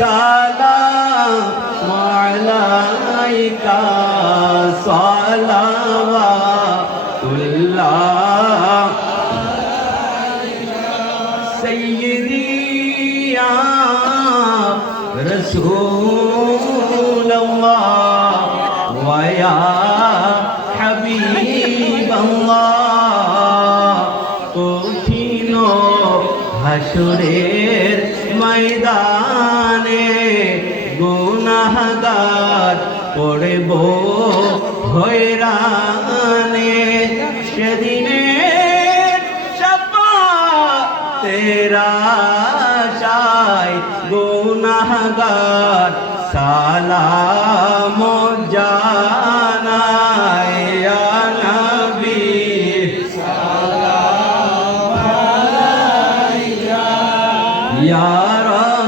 সালাম আলাইকা সালাওয়াতুল্লাহ সাইয়্যিদি ইয়া রাসূলুল্লাহ ওয়া ইয়া হাসুরের ময়দানে গুনাহগার পড়ব হয়রানে। সেদিনে তেরা চাই গুনাহগার সালাম জানাই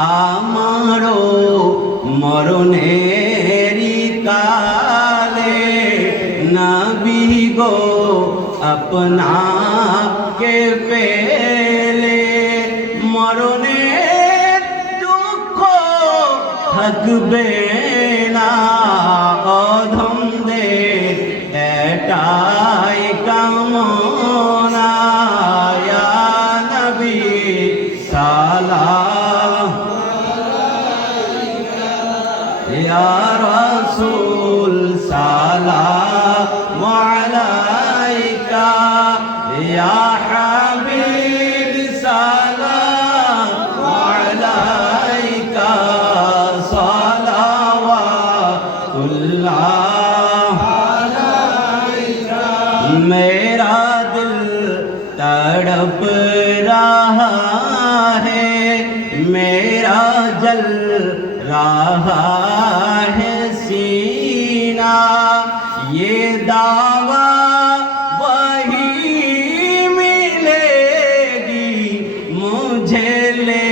আমারও মরণেরি কালে নবী গো আপনাকে পেলে মরণের দুঃখ থাকবে। یا رسول، سلام علیکہ یا حبیب سلام علیکہ صلوات اللہ علیکہ میرا دل تڑپ رہا ہے، میرا رہا ہے سینہ یہ دعویٰ وہی ملے گی۔ مجھے لے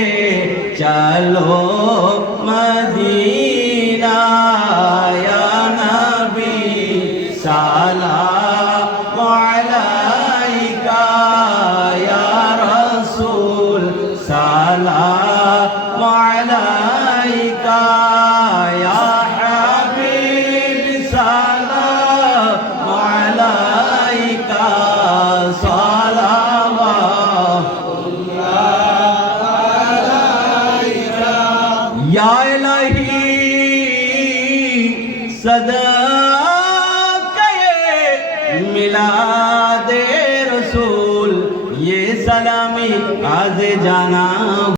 چلو مدینہ۔ یا الہی صدا ملا دے رسول یہ سلامی آز جانا